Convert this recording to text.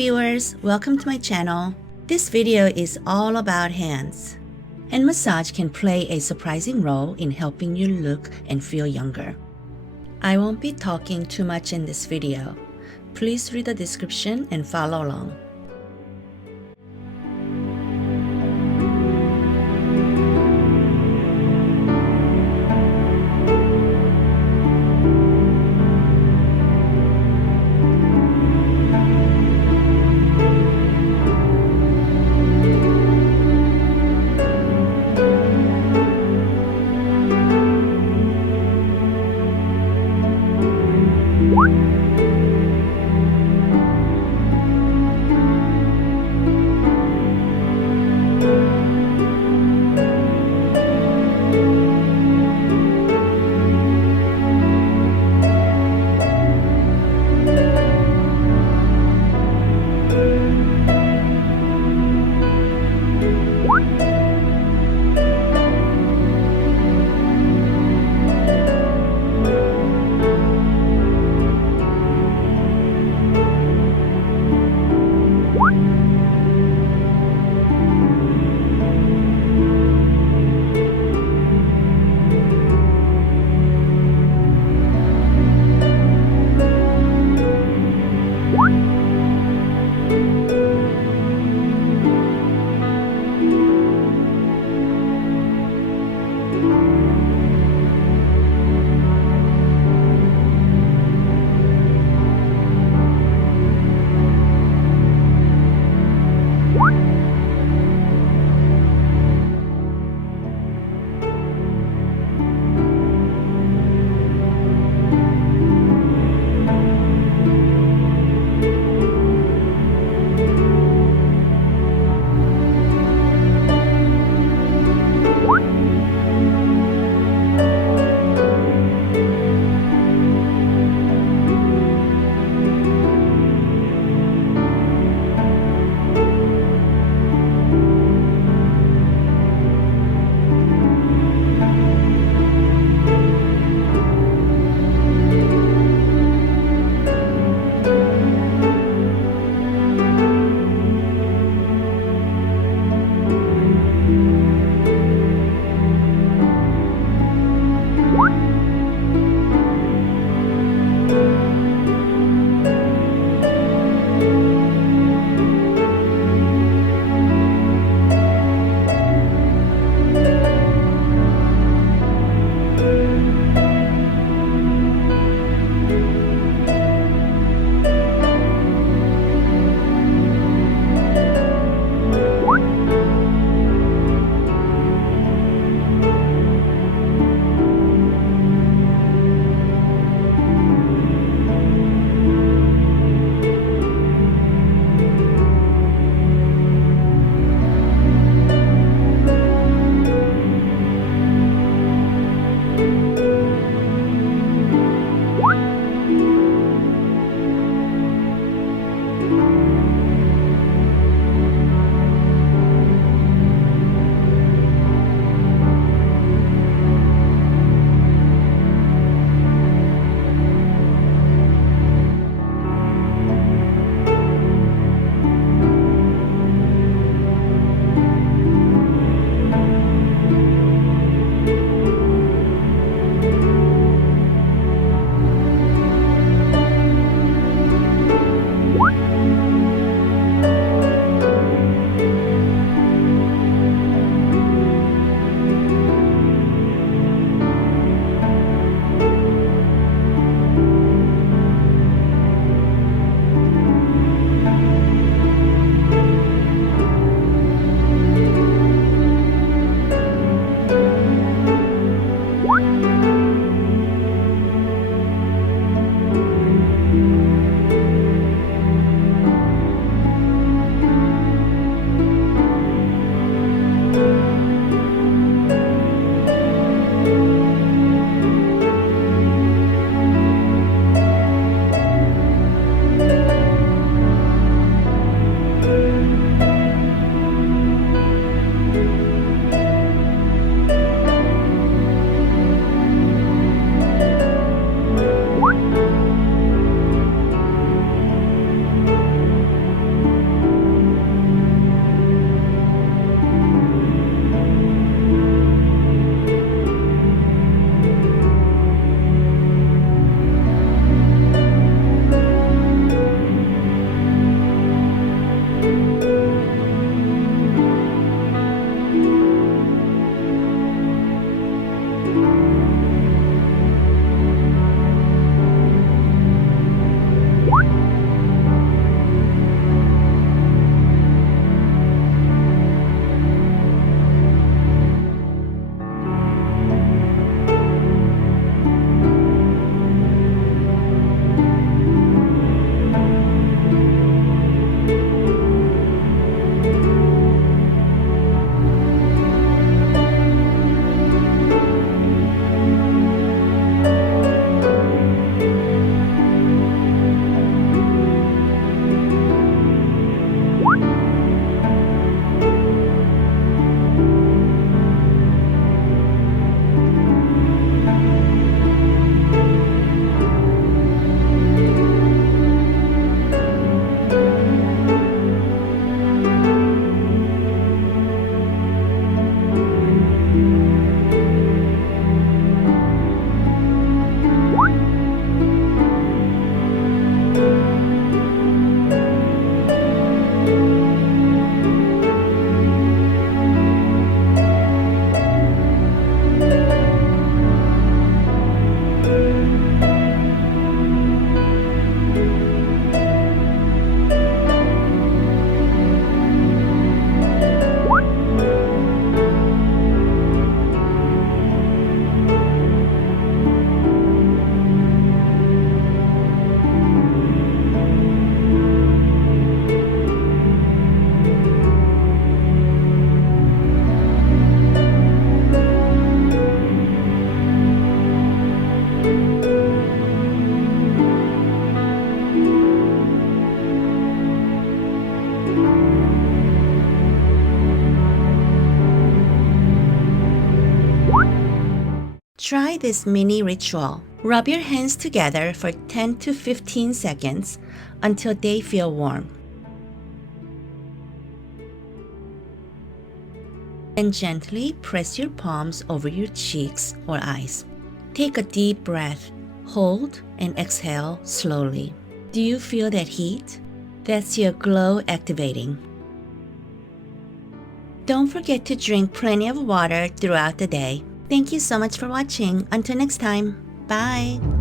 viewers, welcome to my channel. This video is all about hands. And massage can play a surprising role in helping you look and feel younger. I won't be talking too much in this video. Please read the description and follow along. this mini ritual. Rub your hands together for 10 to 15 seconds until they feel warm. And gently press your palms over your cheeks or eyes. Take a deep breath, hold, and exhale slowly. Do you feel that heat? That's your glow activating. Don't forget to drink plenty of water throughout the day. Thank you so much for watching. Until next time, bye!